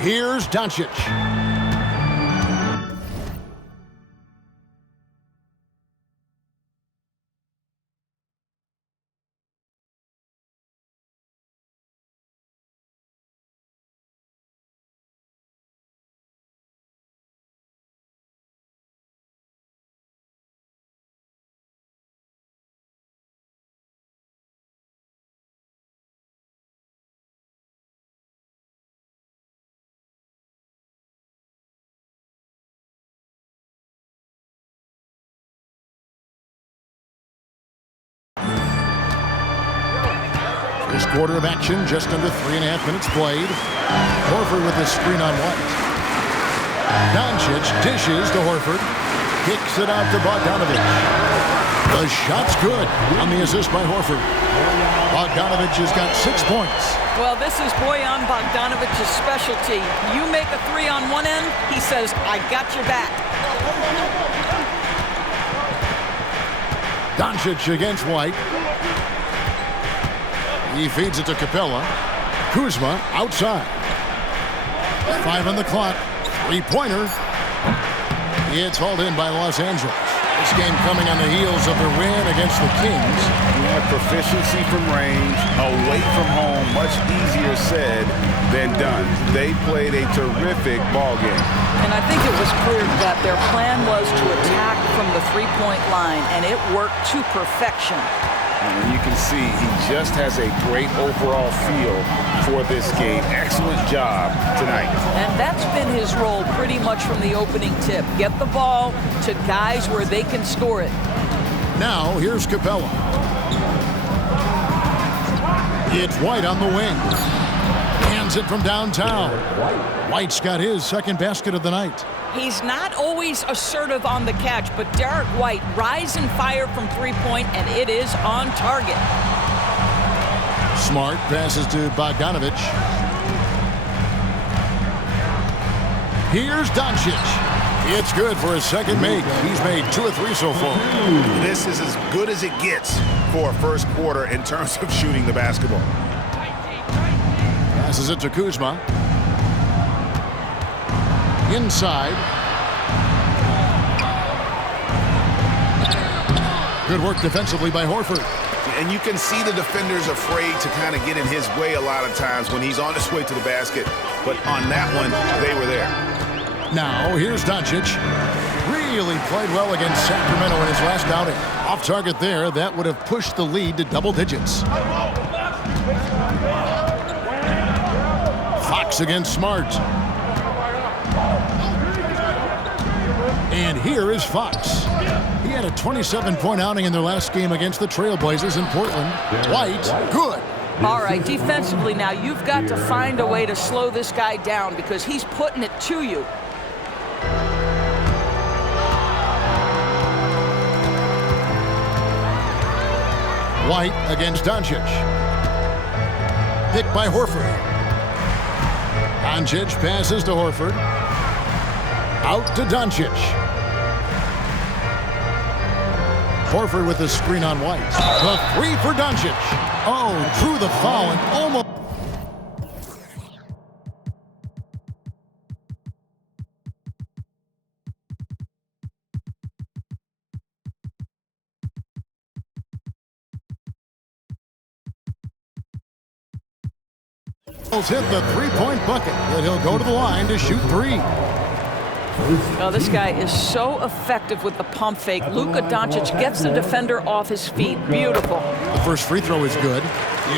Here's Doncic. First quarter of action, just under 3.5 minutes played. Horford with the screen on White. Doncic dishes to Horford. Kicks it out to Bogdanovic. The shot's good on the assist by Horford. Bogdanovic has got 6 points. Well, this is Bojan Bogdanovic's specialty. You make a three on one end, he says, I got your back. Doncic against White. He feeds it to Capella. Kuzma outside. 5 on the clock. Three-pointer. It's hauled in by Los Angeles. This game coming on the heels of their win against the Kings. Yeah, proficiency from range, away from home, much easier said than done. They played a terrific ball game. And I think it was clear that their plan was to attack from the three-point line, and it worked to perfection. And you can see he just has a great overall feel for this game. Excellent job tonight. And that's been his role pretty much from the opening tip. Get the ball to guys where they can score it. Now, here's Capella. It's White on the wing. Hands it from downtown. White's got his second basket of the night. He's not always assertive on the catch, but Derek White rise and fire from three-point, and it is on target. Smart passes to Bogdanovic. Here's Doncic. It's good for his second make. He's made 2 of 3 so far. This is as good as it gets for a first quarter in terms of shooting the basketball. Passes it to Kuzma. Inside. Good work defensively by Horford. And you can see the defenders afraid to kind of get in his way a lot of times when he's on his way to the basket. But on that one, they were there. Now, here's Doncic. Really played well against Sacramento in his last outing. Off target there, that would have pushed the lead to double digits. Fox against Smart. And here is Fox. He had a 27-point outing in their last game against the Trailblazers in Portland. White, good. All right, defensively now, you've got to find a way to slow this guy down because he's putting it to you. White against Doncic. Picked by Horford. Doncic passes to Horford. Out to Doncic. Horford with the screen on White. The three for Doncic. Oh, drew the foul and almost. Hit the three-point bucket, and he'll go to the line to shoot 3. Oh, this guy is so effective with the pump fake. Luka Doncic gets the defender off his feet. Beautiful. The first free throw is good.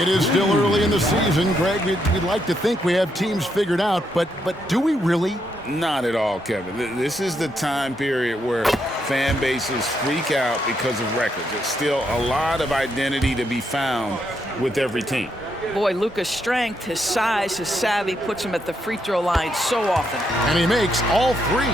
It is still early in the season, Greg. We'd like to think we have teams figured out, but do we really? Not at all, Kevin. This is the time period where fan bases freak out because of records. It's still a lot of identity to be found with every team. Boy, Luka's strength, his size, his savvy puts him at the free throw line so often. And he makes all 3.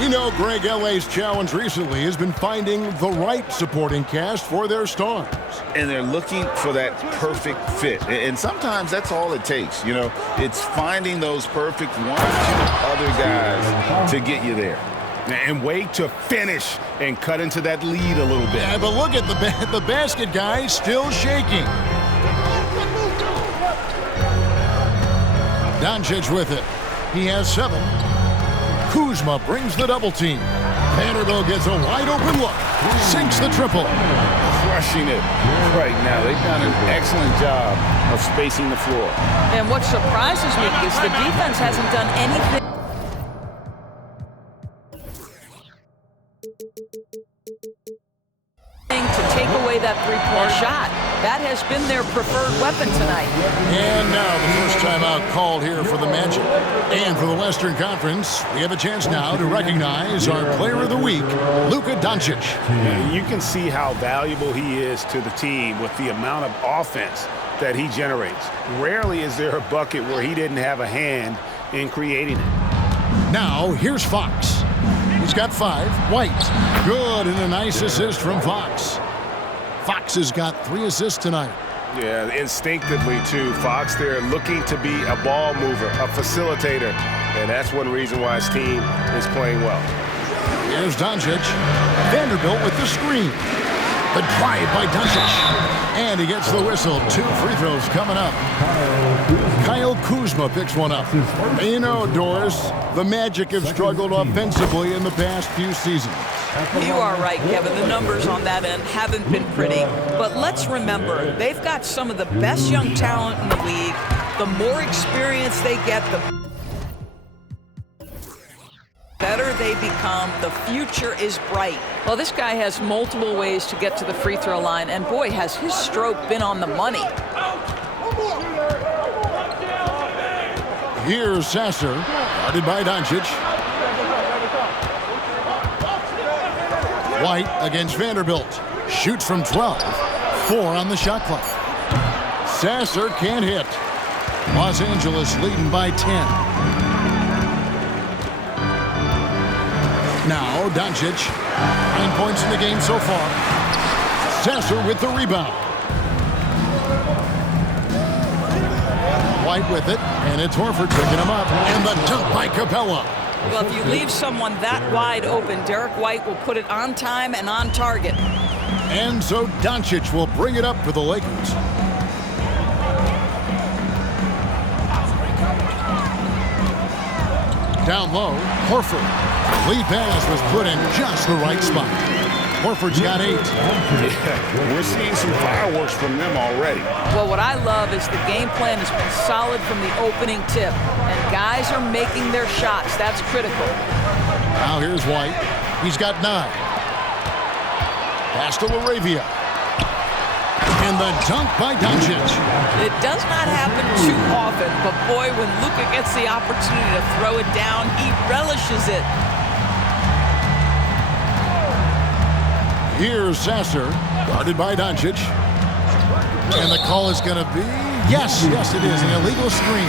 We know Greg, LA's challenge recently has been finding the right supporting cast for their stars. And they're looking for that perfect fit. And sometimes that's all it takes. You know, it's finding those perfect 1 or 2 other guys to get you there. And wait to finish and cut into that lead a little bit. Yeah, but look at the basket guy still shaking. Doncic with it. He has 7. Kuzma brings the double team. Vanderbilt gets a wide open look. Sinks the triple. Crushing it right now. They've done an excellent job of spacing the floor. And what surprises me is the defense hasn't done anything to take away that three-point shot. That has been their preferred weapon tonight. And now the first timeout called here for the Magic. And for the Western Conference, we have a chance now to recognize our Player of the Week, Luka Doncic. You can see how valuable he is to the team with the amount of offense that he generates. Rarely is there a bucket where he didn't have a hand in creating it. Now, here's Fox. He's got 5. White. Good, and a nice assist from Fox. Fox has got 3 assists tonight. Yeah, instinctively, too. Fox there looking to be a ball mover, a facilitator, and that's one reason why his team is playing well. Here's Doncic. Vanderbilt with the screen. The drive by Doncic. And he gets the whistle. 2 free throws coming up. Kyle Kuzma picks one up. And you know, Doris, the Magic have struggled offensively in the past few seasons. You are right, Kevin. The numbers on that end haven't been pretty. But let's remember, they've got some of the best young talent in the league. The more experience they get, the better they become. The future is bright. Well, this guy has multiple ways to get to the free throw line, and boy, has his stroke been on the money. Here's Sasser, guarded by Doncic. White against Vanderbilt. Shoots from 12. 4 on the shot clock. Sasser can't hit. Los Angeles leading by 10. Now Doncic. 9 points in the game so far. Sasser with the rebound. White with it, and it's Horford picking him up. And the dunk by Capella. Well, if you leave someone that wide open, Derek White will put it on time and on target. And so Doncic will bring it up for the Lakers. Down low, Horford. Lead pass was put in just the right spot. Horford's got 8. Yeah, we're seeing some fireworks from them already. Well, what I love is the game plan has been solid from the opening tip. And guys are making their shots. That's critical. Now here's White. He's got 9. Pass to LaRavia. And the dunk by Doncic. It does not happen too often, but boy, when Luka gets the opportunity to throw it down, he relishes it. Here's Sasser, guarded by Doncic. And the call is going to be, yes, it is, an illegal screen.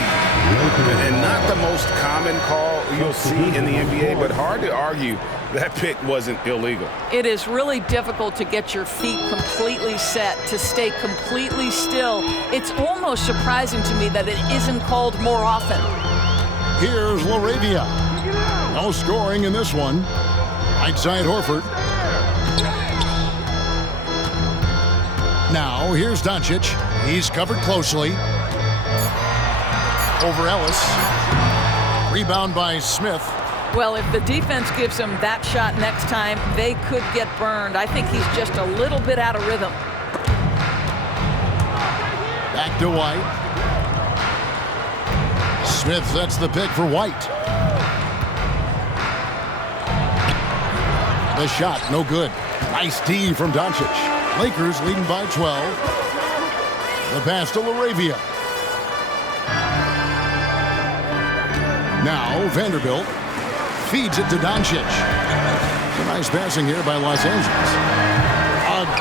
And not the most common call you'll see in the NBA, but hard to argue that pick wasn't illegal. It is really difficult to get your feet completely set, to stay completely still. It's almost surprising to me that it isn't called more often. Here's LaRavia. No scoring in this one. Right side Horford. Now, here's Doncic. He's covered closely. Over Ellis. Rebound by Smith. Well, if the defense gives him that shot next time, they could get burned. I think he's just a little bit out of rhythm. Back to White. Smith sets the pick for White. The shot, no good. Nice D from Doncic. Lakers leading by 12. The pass to LaRavia. Now Vanderbilt feeds it to Doncic. A nice passing here by Los Angeles.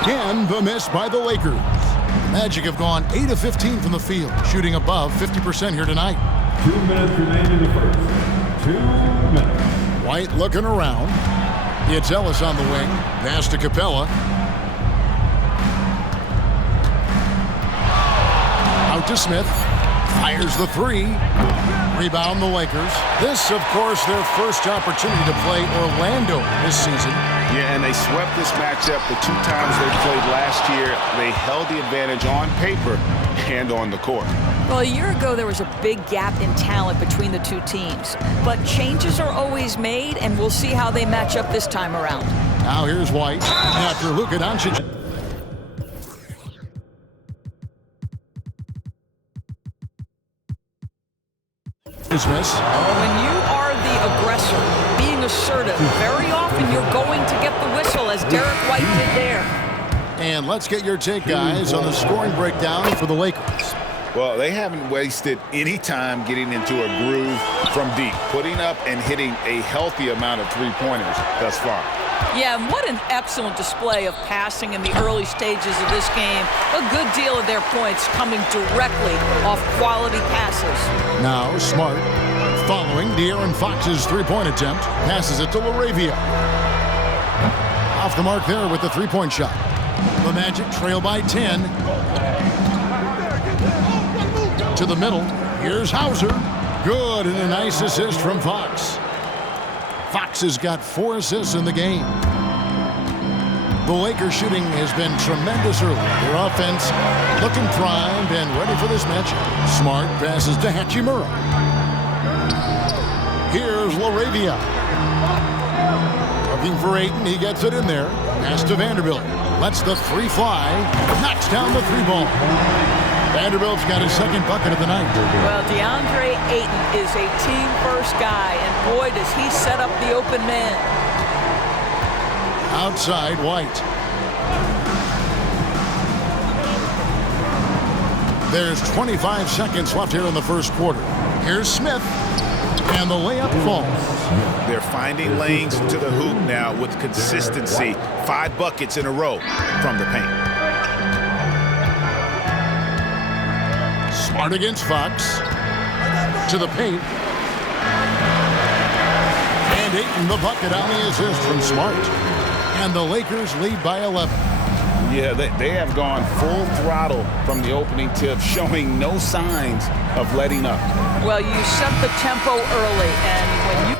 Again, the miss by the Lakers. The Magic have gone 8 of 15 from the field, shooting above 50% here tonight. 2 minutes remain in the first. 2 minutes. White looking around. It's Ellis on the wing. Pass to Capella. Out to Smith. Fires the 3. Rebound the Lakers. This, of course, their first opportunity to play Orlando this season. Yeah, and they swept this matchup the 2 times they played last year. They held the advantage on paper and on the court. Well, a year ago, there was a big gap in talent between the two teams. But changes are always made, and we'll see how they match up this time around. Now here's White after Luka Doncic. Dismiss. When you are the aggressor, being assertive, very often you're going to get the whistle, as Derek White did there. And let's get your take, guys, on the scoring breakdown for the Lakers. Well, they haven't wasted any time getting into a groove from deep, putting up and hitting a healthy amount of three-pointers thus far. Yeah, and what an excellent display of passing in the early stages of this game. A good deal of their points coming directly off quality passes. Now Smart, following De'Aaron Fox's three-point attempt, passes it to LaRavia. Off the mark there with the three-point shot. The Magic trail by 10. To the middle. Here's Hauser. Good, and a nice assist from Fox. Fox has got 4 assists in the game. The Lakers shooting has been tremendous early. Their offense looking primed and ready for this matchup. Smart passes to Hachimura. Here's LaRavia. Looking for Ayton. He gets it in there. Pass to Vanderbilt. Lets the three fly. Knocks down the three ball. Vanderbilt's got his second bucket of the night. Well, DeAndre Ayton is a team-first guy, and boy, does he set up the open man. Outside, White. There's 25 seconds left here in the first quarter. Here's Smith, and the layup falls. They're finding lanes to the hoop now with consistency. 5 buckets in a row from the paint. Smart against Fox. To the paint. And Ayton the bucket on the assist from Smart. And the Lakers lead by 11. Yeah, they have gone full throttle from the opening tip, showing no signs of letting up. Well, you set the tempo early, and when you